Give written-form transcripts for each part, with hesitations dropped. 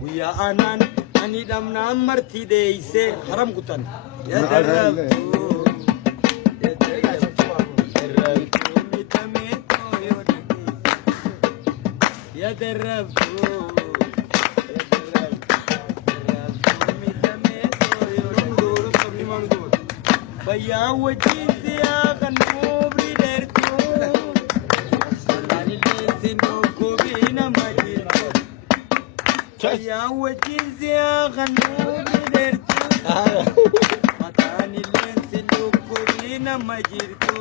ويا أنان أني دم نامر تيدي سه حرام كتان يا درب يا درب بيا وجيز يا غنوبي درتو سلاني لسنو كوبينا ماجير بيا وجيز يا غنوبي درتو متاني لسنو كوبينا ماجير تو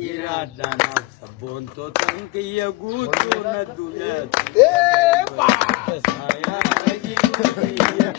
يرادنا sabonto tanke ya gutu na dulat saya lagi ya